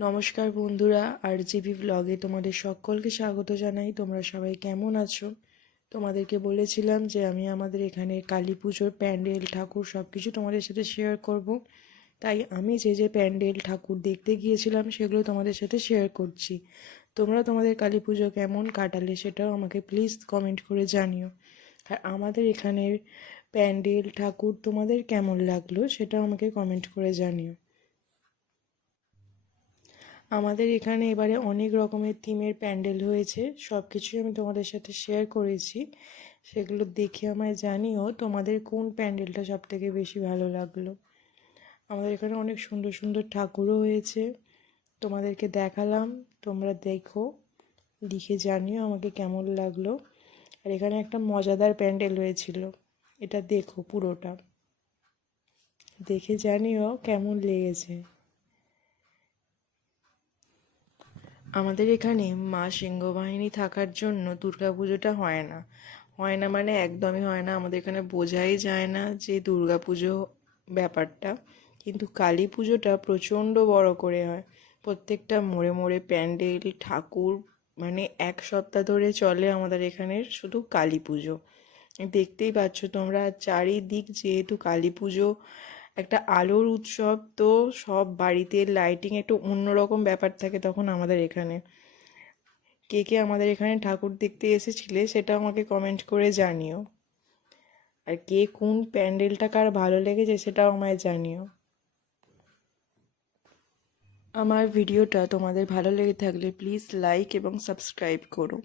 নমস্কার বন্ধুরা, আর জিবি ব্লগে তোমাদের সকলকে স্বাগত জানাই। তোমরা সবাই কেমন আছো? তোমাদেরকে বলেছিলাম যে আমি আমাদের এখানে কালী পুজোর প্যান্ডেল ঠাকুর সব কিছু তোমাদের সাথে শেয়ার করব। তাই আমি যে প্যান্ডেল ঠাকুর দেখতে গিয়েছিলাম সেগুলো তোমাদের সাথে শেয়ার করছি। তোমরা তোমাদের কালী পুজো কেমন কাটালে সেটাও আমাকে প্লিজ কমেন্ট করে জানিও। আর আমাদের এখানের প্যান্ডেল ঠাকুর তোমাদের কেমন লাগলো সেটাও আমাকে কমেন্ট করে জানিও। আমাদের এখানে এবারে অনেক রকমের থিমের প্যান্ডেল হয়েছে, সব কিছুই আমি তোমাদের সাথে শেয়ার করেছি। সেগুলো দেখে আমায় জানিও তোমাদের কোন প্যান্ডেলটা সব থেকে বেশি ভালো লাগলো। আমাদের এখানে অনেক সুন্দর সুন্দর ঠাকুরও হয়েছে, তোমাদেরকে দেখালাম, তোমরা দেখো, লিখে জানিও আমাকে কেমন লাগলো। আর এখানে একটা মজাদার প্যান্ডেল হয়েছিল, এটা দেখো পুরোটা, দেখে জানিও কেমন লেগেছে। আমাদের এখানে মা সিংহবাহিনী থাকার জন্য দুর্গাপুজোটা হয় না মানে একদমই হয় না। আমাদের এখানে বোঝাই যায় না যে দুর্গাপুজো ব্যাপারটা। কিন্তু কালী পুজোটা প্রচণ্ড বড় করে হয়, প্রত্যেকটা মোড়ে মোড়ে প্যান্ডেল ঠাকুর, মানে এক সপ্তাহ ধরে চলে আমাদের এখানের শুধু কালী পুজো। দেখতেই পাচ্ছ তোমরা, চারিদিক যেহেতু কালী পুজো একটা আলোর উৎসব, তো সব বাড়িতে লাইটিং একটু অন্যরকম ব্যাপার থাকে তখন আমাদের এখানে। কে কে আমাদের এখানে ঠাকুর দেখতে এসেছিলে সেটা আমাকে কমেন্ট করে জানিও। আর কে কোন প্যান্ডেলটা কার ভালো লেগেছে সেটাও আমায় জানিও। আমার ভিডিওটা তোমাদের ভালো লেগে থাকলে প্লিজ লাইক এবং সাবস্ক্রাইব করো।